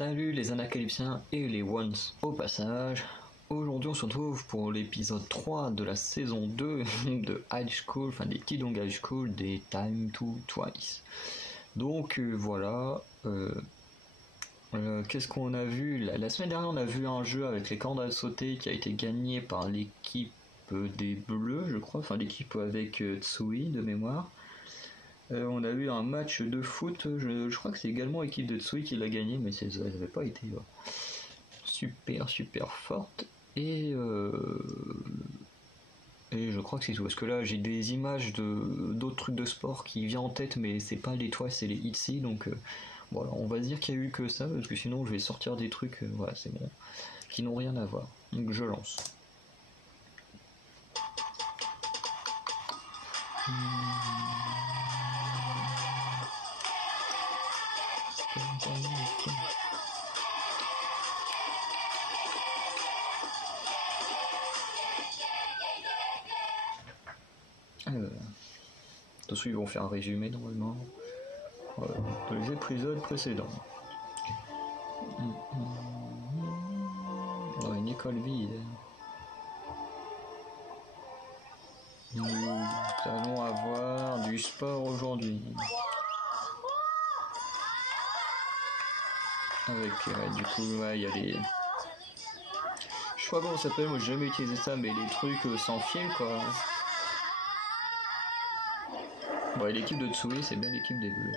Salut les Anacalypsiens et les Ones au passage. Aujourd'hui on se retrouve pour l'épisode 3 de la saison 2 de High School, enfin des Tidong High School, des Time to Twice. Donc voilà, qu'est-ce qu'on a vu la semaine dernière on a vu un jeu avec les cordes à sauter qui a été gagné par l'équipe des Bleus, je crois, enfin l'équipe avec Tsui de mémoire. On a eu un match de foot, je crois que c'est également l'équipe de Tsui qui l'a gagné, mais elle n'avait pas été super forte. Et je crois que c'est tout, parce que là j'ai des images d'autres trucs de sport qui viennent en tête, mais c'est pas les Twice, c'est les ITZY, donc voilà, on va dire qu'il y a eu que ça, parce que sinon je vais sortir des trucs, voilà, c'est bon, qui n'ont rien à voir. Donc je lance. Attention, ils vont faire un résumé normalement de les épisodes précédents. Dans une école vide. Nous allons avoir du sport aujourd'hui. Avec du coup, ouais, il y a les... Je sais pas comment ça s'appelle, moi j'ai jamais utilisé ça, mais les trucs sans fil quoi. Bon, et l'équipe de Tsui, c'est bien l'équipe des Bleus.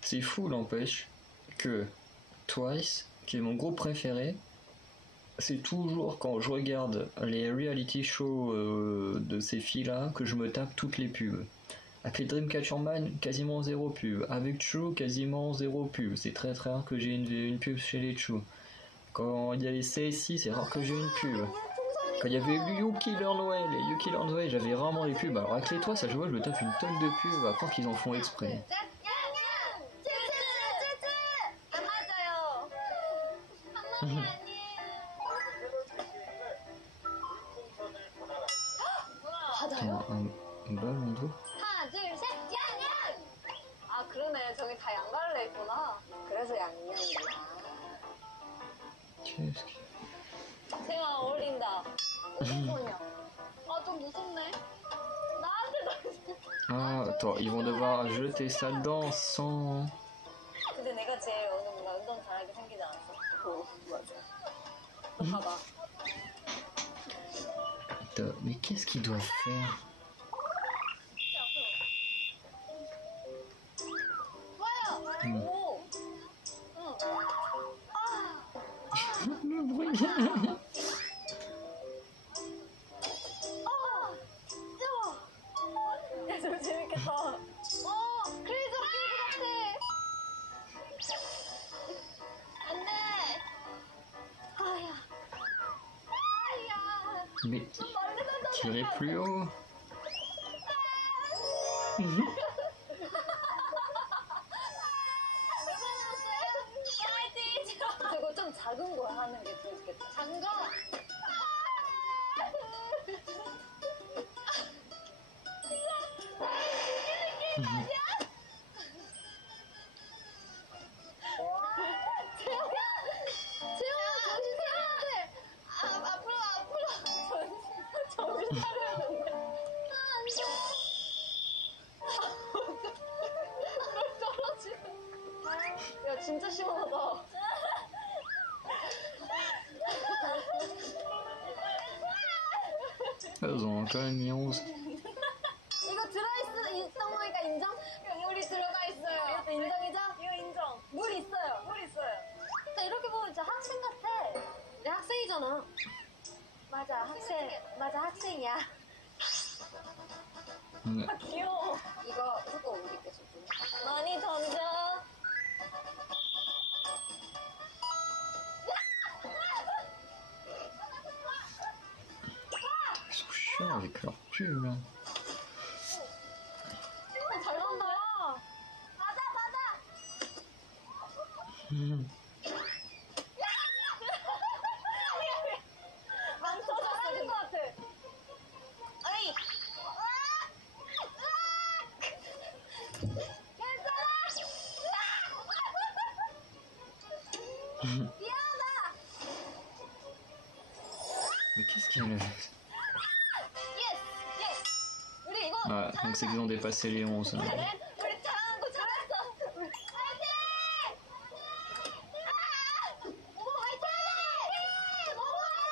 C'est fou, n'empêche, que Twice, qui est mon groupe préféré, c'est toujours quand je regarde les reality shows de ces filles-là que je me tape toutes les pubs. Avec les Dreamcatcher Man, quasiment zéro pub. Avec Chou, quasiment zéro pub. C'est très rare que j'ai une pub chez les Chou. Quand il y a les CSI, c'est rare que j'ai une pub. Quand il y avait Yuki Noël et Yuki Noël, j'avais rarement les pubs. Alors avec les toits, ça je vois, je me tape une tonne de pubs, à croire qu'ils en font exprès. un bal en dos. 하나, 둘, 셋, 양양! 아, 그러네. 저기 다 양갈래 했구나. 그래서 양양이구나. Qu'est-ce que... 세영아, 어울린다. 어떡하냐. 아, 좀 무섭네. 나한테 Ah, attends, ils vont devoir jeter ça dedans sans... 근데 내가 제일 뭔가 운동 잘하게 생기지 않았어? 맞아. 너 봐봐. Mais qu'est-ce qu'ils doivent faire? 오! 응. Le bruit. 야, 저 재밌겠다. 크레이저 피드 같아. 안 돼. 아야. 아야. Mais tirez plus haut. 저거 좀 작은 거 하는 게 좋겠다. 작은 거. 재영아, 정신 차려야 돼. 앞으로. 정신 차려야 된대. 안 돼. 떨어지네. 야, 진짜 시원하다. Elles ont quand même mis 11. 이거 들어있던 거니까 인정? 물이 들어가 있어요. 이것도 인정이죠? 이거 인정. 물 있어요. 물 있어요. 자, 이렇게 보면 진짜 학생 같아. 내 학생이잖아. 맞아, 학생. 맞아, 학생이야. 아, 귀여워. 이거 조금 옮길게, 조금. 많이 던져. Ils sont chiants avec leur pub. 잘 간다. 맞아. 망쳐졌는 것 같아. 아이. 미안하다. Mais qu'est-ce qu'il y a là? 예스, 예스. 우리 이거 Ah, donc c'est qu'ils ont dépassé les 11. Là. 우리 잘하는 거 잘했어. 화이팅! 어머 화이팅! 어머 화이팅!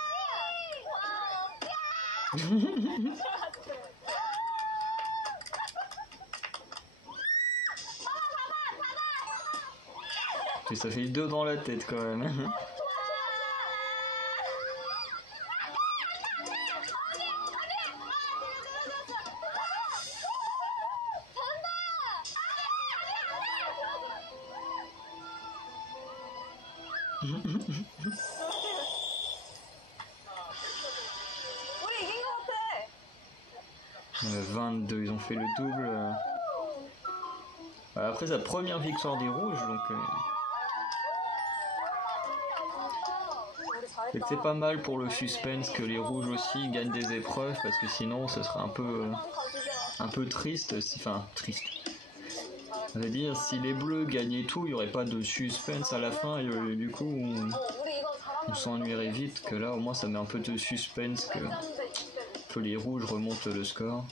Puis ça fait 2 dans la tête quand même. 우리 이긴 것 같아. 22, ils ont fait le double. Après sa première victoire des rouges, donc 우리 c'est pas mal pour le suspense que les rouges aussi gagnent des épreuves, parce que sinon ce serait un peu triste, enfin triste. Ça veut dire si les bleus gagnaient tout, il n'y aurait pas de suspense à la fin et du coup on s'ennuierait vite, que là au moins ça met un peu de suspense que les rouges remontent le score.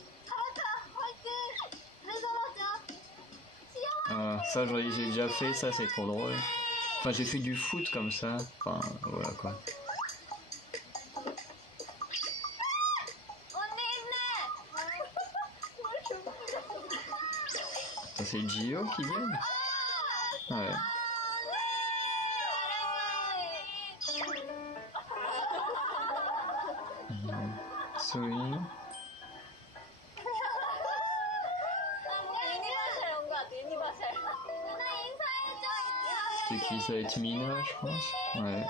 Ça j'ai déjà fait, ça c'est trop drôle. Enfin j'ai fait du foot comme ça, enfin voilà quoi. Ça c'est Gio qui gagne? Ouais. Soin. C'est qui ça va être Mina je pense? Ouais.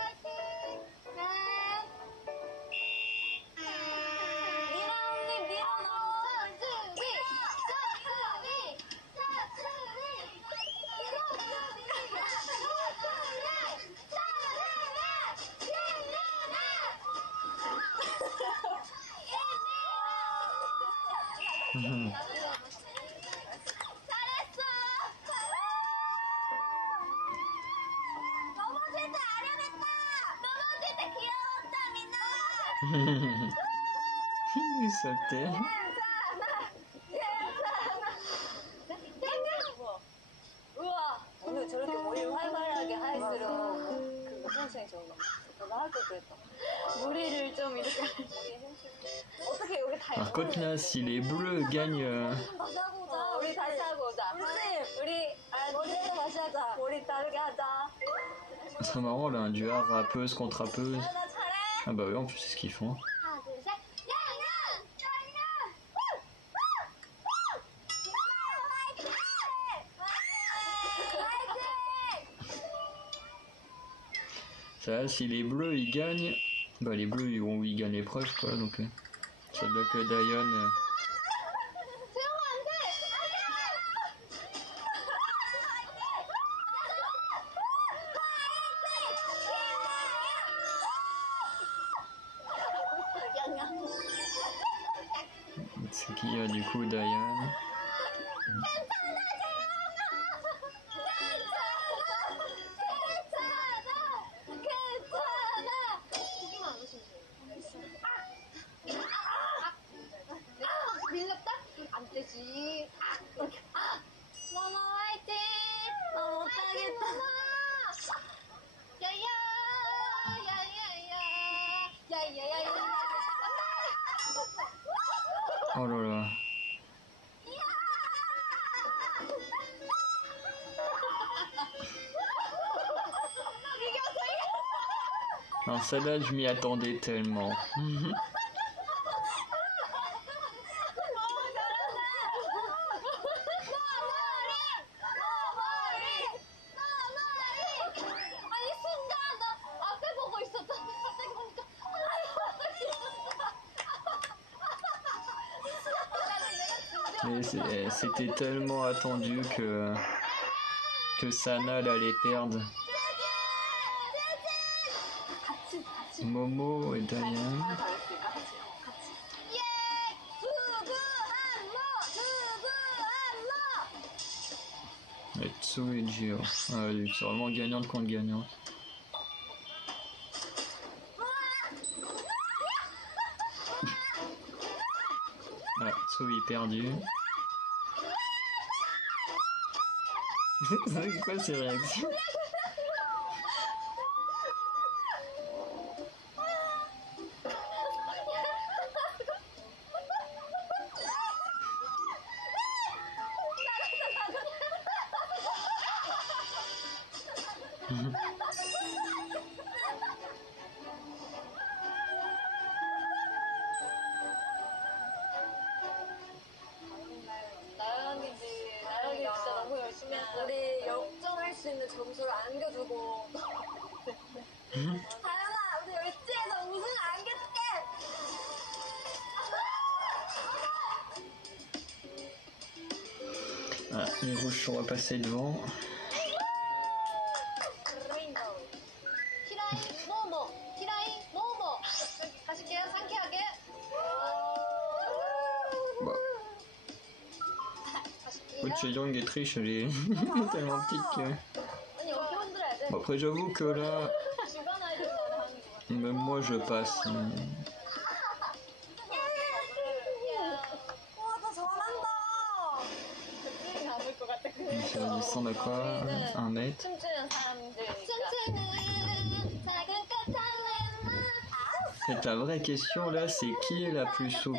Il sautait. 우와 오늘 저렇게 머리를 활발하게 할수록 그 컨디션이 좋은 거 같아. 나도 할걸 그랬다. 머리를 좀 이렇게 어떻게 여기 다 Par contre là, si les bleus gagnent, 다시 하고 오자. 우리 다시 하고 오자. 우리 머리부터 다시 하자. 머리 다르게 하자. ça serait marrant là, un duel rappeuse contre rappeuse. 나 잘해. Ah bah oui, en plus c'est ce qu'ils font. 하나 둘 셋. 양양 양양. Ça, si les bleus ils gagnent, bah les bleus ils gagnent l'épreuve quoi, donc ça veut dire que Diane. C'est qui du coup Diane? 밀렸다? 안 되지. 너너 화이팅! 나 못하겠다. 야야! 야야야! 야야야야! Oh là là. Non, celle-là, je m'y attendais tellement. Mais c'était tellement attendu que Sana elle allait perdre. Momo et Diane. 하나 더 했으니까 같이요. 같이. 예! 두부한로! 두부한로! Et Tsu et Gio. Ah, c'est vraiment gagnante contre gagnante. Ah, Tsu est perdu. C'est quoi ces réactions? 나영이 진짜 너무 열심히 했어. 우리 역전할 수 있는 점수를 안겨주고. 다영아, 우리 멸치에서 우승 안겨줄게! Ah, les rouges sont repassés devant. 키라이 노모 키라이 노모 가실게요 상쾌하게 Bah, 가실게요 Cheyong est triche, elle est tellement petite que... 아니 이렇게 흔들어야 돼 Bon, après, j'avoue que là, 주간 아이들 나를 하는 거야 même moi je passe. 와, 너 잘한다 이 남을 것 같아 Ça descend de quoi? 1 mètre. 춤추는 사람들 춤추는 작은 까탈레나 Et la vraie question là, c'est qui est la plus souple?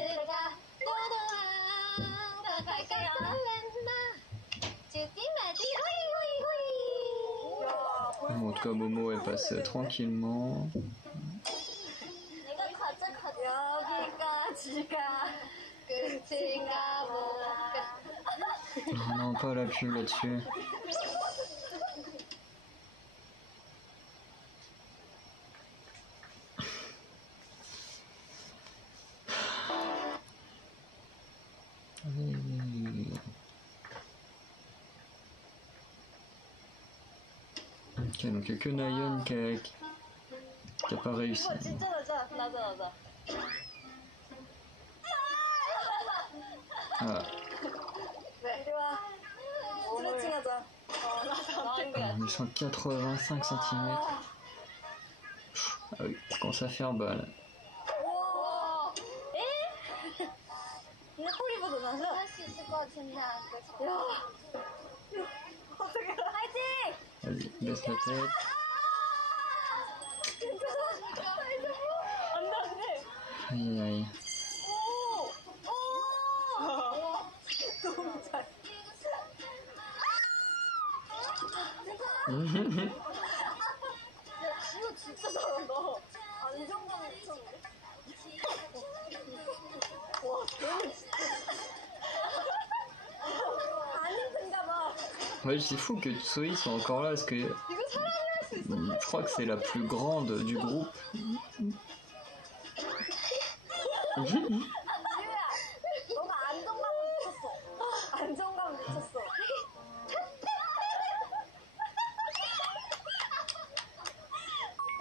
Bon, en tout cas, Momo elle passe tranquillement. 내가 여기까지가 끝인가 볼까 Oh non, pas la pub là-dessus. Ok, donc il n'y a que Nayeon qui a pas réussi. 우와 진짜 낮아 Ah, 네 이리 와 스트레칭 하자 ils sont 85 cm. Ah oui, ça commence à faire bas là. 우와 에? 내 꼬리보다 낮아 할 수 있을 것 같은데 야 어떻게 화이팅! Vas-y, baisse la tête. 안돼 Aïe aïe. 너무 잘 야, 지호 진짜 잘한다. 이 정도면 미쳤는데? 와, 너무 진짜. 안 힘든가 봐. Ouais, c'est fou que Tsui soit encore là parce que 이거 사람이 할 수 있어. je crois que c'est la plus grande du groupe. 지호야, 너가 안정감을 미쳤어. 안정감 미쳤어.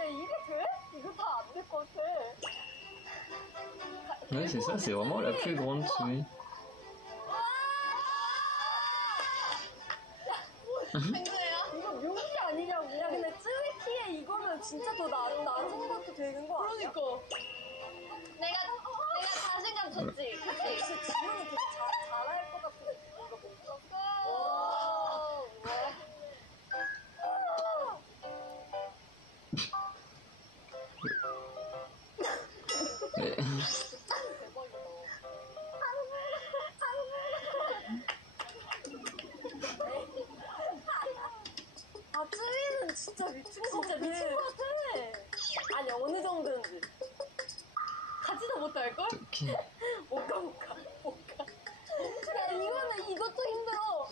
야, 이게 돼? 이거 다 안 될 것 같아. Ouais, c'est ça, c'est vraiment la plus grande Tsui. 이거 묘기 아니냐고. 야, 근데 쯔위키에 이거면 진짜 더 낮은 것도 되는 거 아니야? 그러니까. 내가 자신감 줬지. 그치? 진짜 지훈이 되게 잘할 것 같은데 이거 못 썼어. 오, 왜? Ouais. 아, 쯔위는 진짜 미친 것 같아. 아니, 어느 정도인지. 가지도 못할걸? Ok. 못 가. 야, 이거는 이것도 힘들어.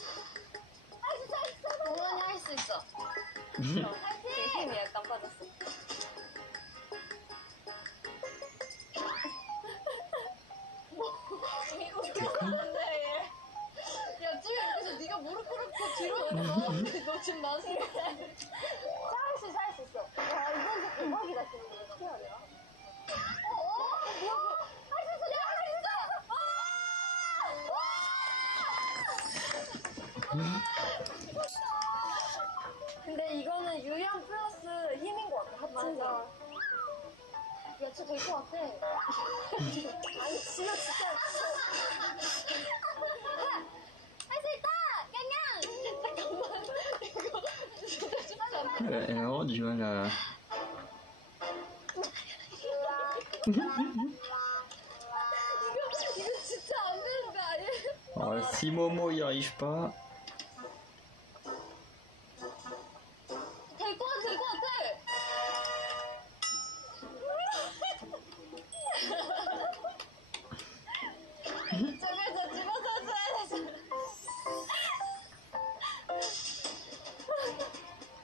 할 수 있어. 동원이 할 수 있어. 내 힘이 약간 빠졌어. 이거 잘한데. 야, 지금 여기서 네가 무릎 꿇고 뒤로 가는 너 지금 나서. 잘할 수 있어. 야, 이건 진짜 대박이다, 지금. 어떻게 하냐? 근데 이거는 유연 플러스 힘인 것 같아. 합친 거. 야, 진짜 될 것 같아. 아니, 진짜. 할 수 있다! 냥냥! 잠깐만. 이거 진짜 쉽지 않아. Elle a vraiment du mal à. 이거 진짜 안 되는 거 아니에요? Alors, si Momo y arrive pas, 될 것 같아, 될 것 같아! 저걸 저 집어서 써야 돼.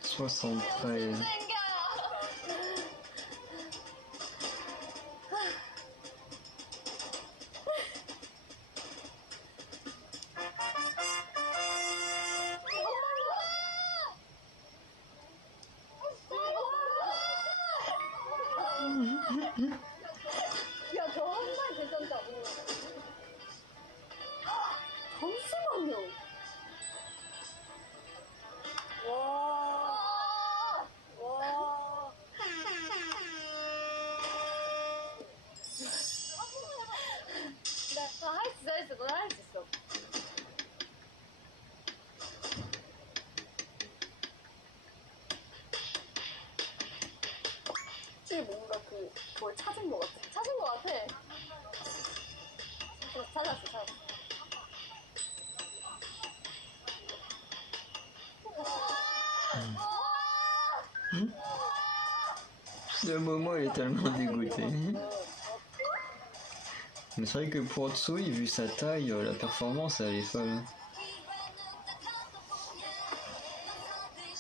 73. 생겨! 야, 저 한 발 괜찮다고. 잠시만요. 와. 와. 나 할 수 있어, 할 수 있어. 너 할 수 있어. 확실히 뭔가 그걸 찾은 것 같아. 찾은 것 같아. 찾았어. Le Momo est tellement dégoûté. Mais c'est vrai que pour Tsui, vu sa taille, la performance elle est folle.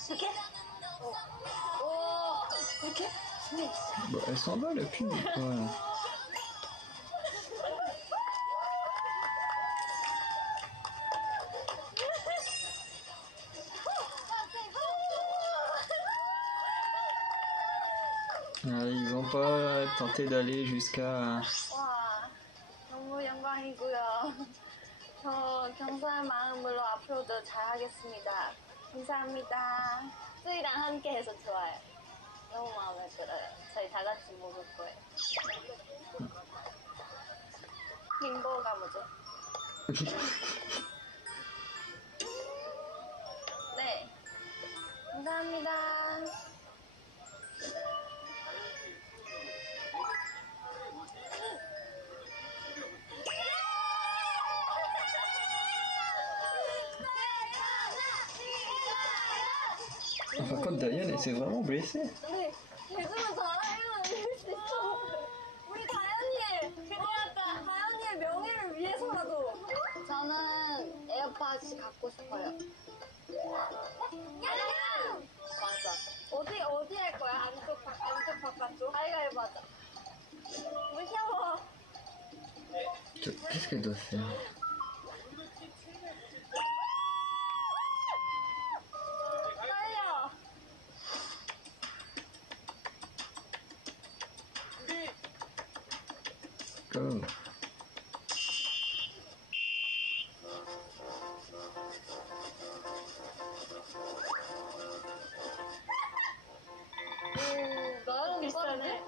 이렇게? 오, 이렇게? Bah, elle s'en va la pub ou quoi? Ils vont pas tenter d'aller jusqu'à. 와, 너무 영광이고요. 저 경사한 마음으로 앞으로도 잘하겠습니다. 감사합니다. 수이랑 함께해서 좋아요. 너무 마음에 들어요. 저희 다 같이 먹을 거예요. 림보가 뭐죠? 네. 감사합니다. Par contre, Diane, elle s'est vraiment blessée. 우리 요즘은 잘하면 이길 수 있어. 우리 다현이의 명예를 위해서라도. 저는 에어팟이 갖고 싶어요. 맞아. 어디 할 거야? 안쪽 바깥쪽? 가위가위보 하자. 무서워. Qu'est-ce qu'elle doit faire? 떨려. Go. 나는 비싸네.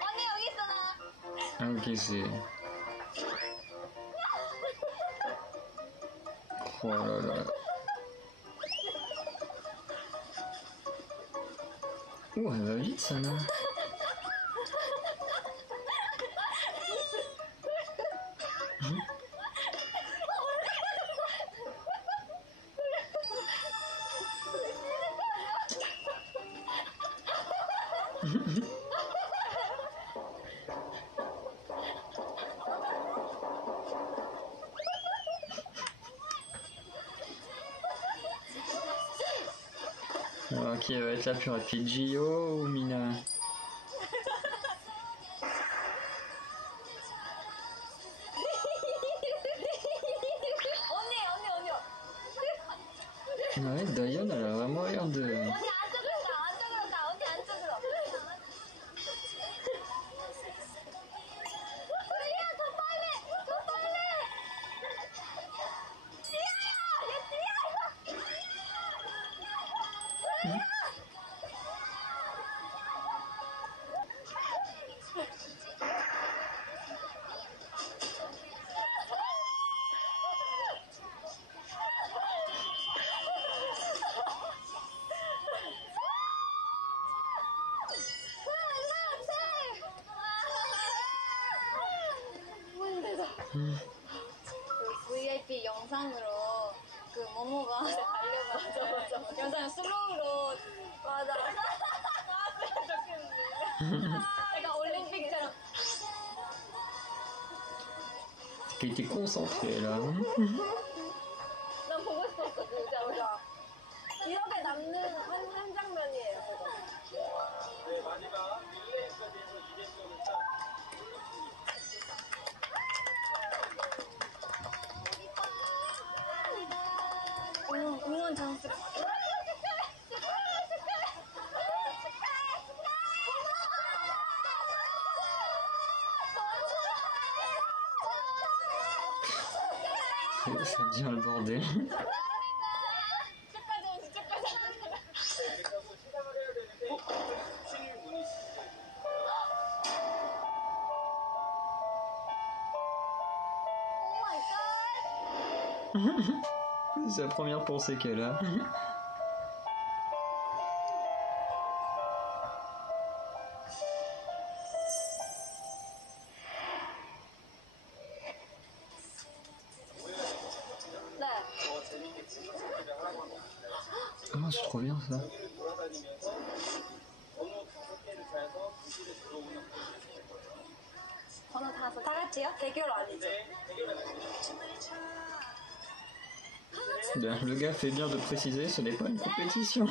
언니 여기 있어 나. Ah, ok, c'est. Oh là là. Ouh, elle va vite, ça, là. Alors, qui va être la plus rapide, Gio ou Mina? Ouais, Diane, elle a vraiment l'air de. 언니 안쪽으로 가. 언니 안쪽으로. 우리야 더 빨리. 그 VIP 영상으로 그 모모가 달려가지고 영상 슬로우로 맞아 나왔으면 좋겠는데 약간 올림픽처럼 Qui était concentré là. 난 보고 싶었어 진짜 기억에 남는 한 장면이에요 그거. 네, 마지막 릴레이까지 해서 200점을 딱 응원 장수 Ça devient le bordel. 이렇게 하고 시작을 해야 되는데 7문이 C'est la première pensée qu'elle a. 네. 더 재밌게 즐기기를 하라고 합니다. Ah, c'est trop bien ça. 여기를 돌아다니면서 번호 5개를 짜서 부실에 들어오는 번호 다섯 다 같이요? 대결 아니죠? Bien, le gars fait bien de préciser, ce n'est pas une compétition.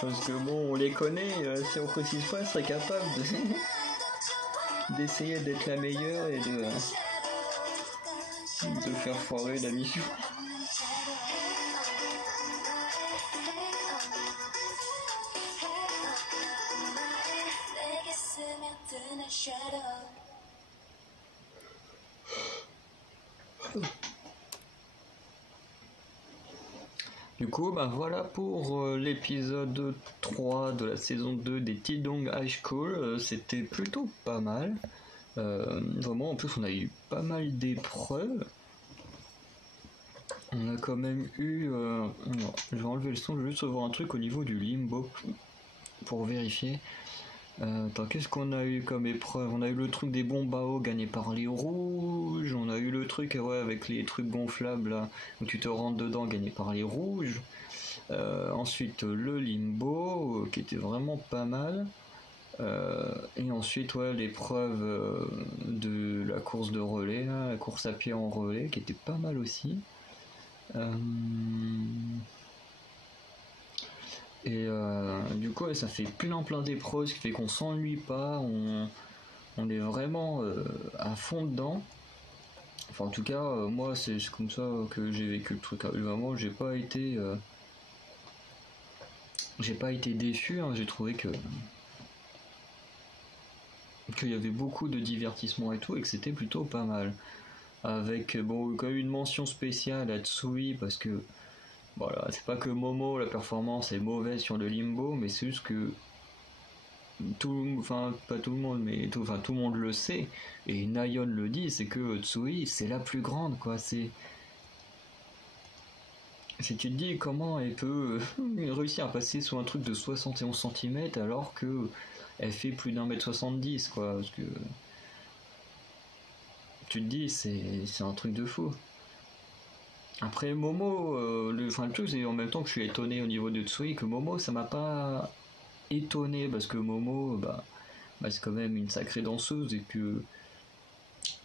Parce que bon, on les connaît, si on précise pas, serait capable d'essayer d'être la meilleure et de faire foirer la mission. Du coup, bah voilà pour l'épisode 3 de la saison 2 des Tidong High School. C'était plutôt pas mal. Vraiment, en plus, on a eu pas mal d'épreuves. On a quand même eu... non, je vais enlever le son, je vais juste revoir un truc au niveau du limbo pour vérifier. Attends, qu'est-ce qu'on a eu comme épreuve? On a eu le truc des bombes à eau gagné par les rouges. On a eu le truc ouais, avec les trucs gonflables là, où tu te rentres dedans gagné par les rouges. Ensuite le limbo qui était vraiment pas mal. Et ensuite ouais, l'épreuve de la course de relais, là, la course à pied en relais qui était pas mal aussi. Et du coup ouais, ça fait plein d'épreuves, ce qui fait qu'on s'ennuie pas, on est vraiment à fond dedans. Enfin en tout cas moi c'est comme ça que j'ai vécu le truc. Vraiment j'ai pas été déçu, hein. J'ai trouvé qu'il y avait beaucoup de divertissement et tout et que c'était plutôt pas mal. Avec bon quand même une mention spéciale à Tsui parce que voilà, c'est pas que Momo, la performance est mauvaise sur le limbo, mais c'est juste que pas tout le monde, mais tout le monde le sait, et Nayeon le dit, c'est que Tsui, c'est la plus grande, quoi, si tu te dis comment elle peut réussir à passer sous un truc de 71 cm alors que elle fait plus d'1m70, quoi, parce que tu te dis, c'est un truc de fou. Après Momo, le truc c'est en même temps que je suis étonné au niveau de Tsui que Momo ça m'a pas étonné parce que Momo bah c'est quand même une sacrée danseuse et que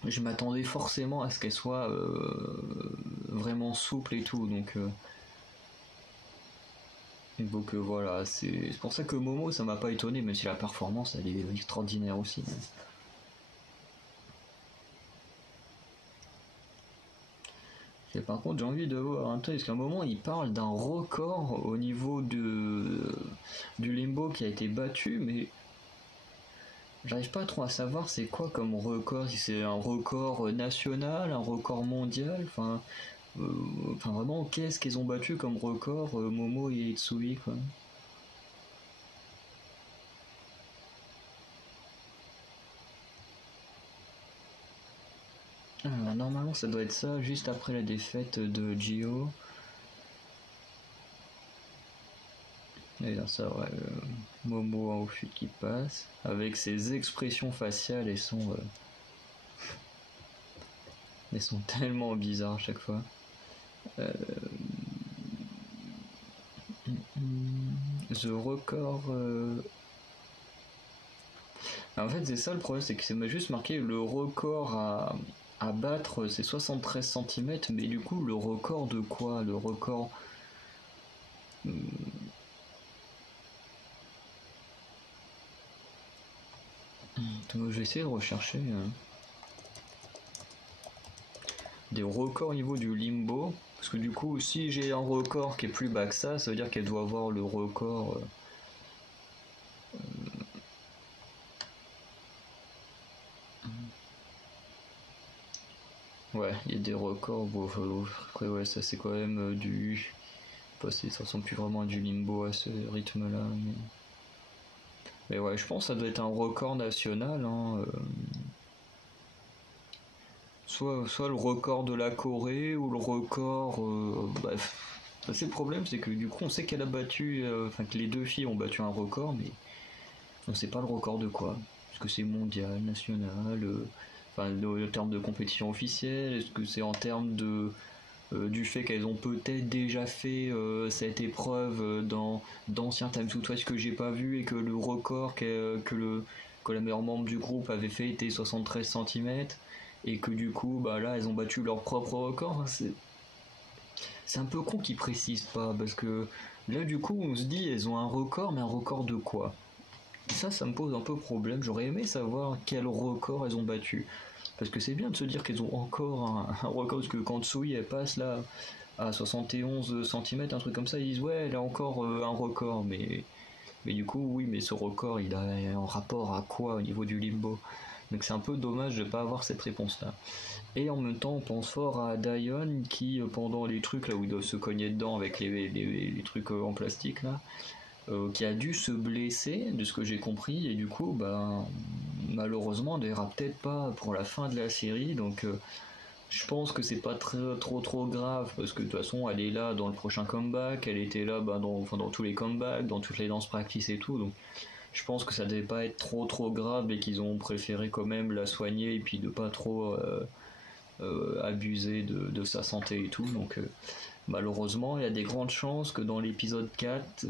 je m'attendais forcément à ce qu'elle soit vraiment souple et tout donc voilà c'est pour ça que Momo ça m'a pas étonné même si la performance elle est extraordinaire aussi. Et par contre, j'ai envie de voir un truc, parce qu'à un moment, il parle d'un record au niveau du limbo qui a été battu, mais j'arrive pas trop à savoir c'est quoi comme record, si c'est un record national, un record mondial, enfin, Enfin vraiment, qu'est-ce qu'ils ont battu comme record Momo et Itsui quoi. Alors normalement ça doit être ça, juste après la défaite de Gio. Et là ça ouais, Momo en fuite qui passe, avec ses expressions faciales, elles sont tellement bizarres à chaque fois. The record. En fait, c'est ça le problème, c'est que ça m'a juste marqué le record à battre, c'est 73 cm, mais du coup, le record de quoi? Le record. Je vais essayer de rechercher des records au niveau du limbo. Parce que du coup, si j'ai un record qui est plus bas que ça veut dire qu'elle doit avoir le record. Ouais, il y a des records. Bon, après, ouais, ça c'est quand même du. Ça ressemble plus vraiment à du limbo à ce rythme-là. Mais ouais, je pense que ça doit être un record national. Hein, soit le record de la Corée ou le record. Bref. C'est le problème, c'est que du coup on sait qu'elle a battu. Enfin, que les deux filles ont battu un record, mais on sait pas le record de quoi. Est-ce que c'est mondial, national enfin, en termes de compétition officielle? Est-ce que c'est en termes de. Du fait qu'elles ont peut-être déjà fait cette épreuve dans d'anciens Time to Twice que j'ai pas vu et que le record que la meilleure membre du groupe avait fait était 73 cm et que du coup bah là elles ont battu leur propre record. C'est un peu con qu'ils précisent pas parce que là du coup on se dit elles ont un record, mais un record de quoi? Ça me pose un peu problème. J'aurais aimé savoir quel record elles ont battu. Parce que c'est bien de se dire qu'elles ont encore un record, parce que quand Tsui elle passe là à 71 cm, un truc comme ça, ils disent ouais elle a encore un record, mais du coup oui, mais ce record il a un rapport à quoi au niveau du limbo? Donc c'est un peu dommage de pas avoir cette réponse là. Et en même temps on pense fort à Dion qui pendant les trucs là où ils doivent se cogner dedans avec les trucs en plastique là, qui a dû se blesser, de ce que j'ai compris, et du coup, bah, malheureusement, elle n'ira peut-être pas pour la fin de la série, donc je pense que c'est pas trop grave, parce que de toute façon, elle est là dans le prochain comeback, elle était là bah, dans tous les comebacks, dans toutes les danses practice et tout, donc je pense que ça devait pas être trop grave, et qu'ils ont préféré quand même la soigner, et puis de pas trop abuser de sa santé et tout, donc malheureusement, il y a des grandes chances que dans l'épisode 4,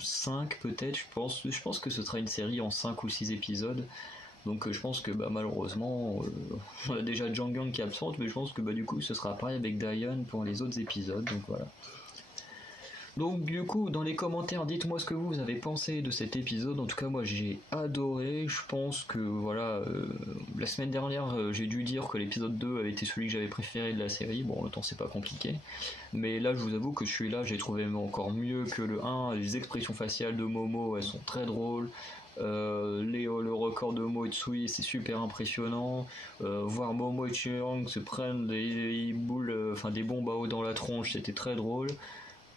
5 peut-être, je pense que ce sera une série en 5 ou 6 épisodes. Donc je pense que bah, malheureusement, on a déjà Jang-Young qui est absente, mais je pense que bah, du coup ce sera pareil avec Diane pour les autres épisodes. Donc voilà. Donc du coup, dans les commentaires, dites-moi ce que vous avez pensé de cet épisode. En tout cas, moi j'ai adoré. Je pense que voilà, la semaine dernière, j'ai dû dire que l'épisode 2 avait été celui que j'avais préféré de la série. Bon, en même temps, c'est pas compliqué. Mais là, je vous avoue que celui-là, j'ai trouvé encore mieux que le 1. Les expressions faciales de Momo, elles sont très drôles. Le record de Momo et Tsui, c'est super impressionnant. Voir Momo et Cheong se prennent des boules, enfin des bombes à eau dans la tronche, c'était très drôle.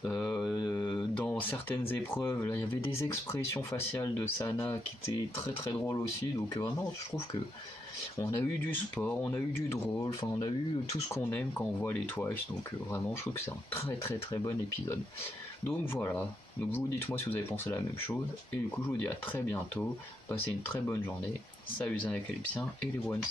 Dans certaines épreuves, là, il y avait des expressions faciales de Sana qui étaient très drôles aussi. Donc vraiment, je trouve que on a eu du sport, on a eu du drôle, enfin on a eu tout ce qu'on aime quand on voit les Twice. Donc vraiment, je trouve que c'est un très bon épisode. Donc voilà. Donc vous dites-moi si vous avez pensé la même chose. Et du coup, je vous dis à très bientôt. Passez une très bonne journée. Salut les Analcalypsiens et les Ones.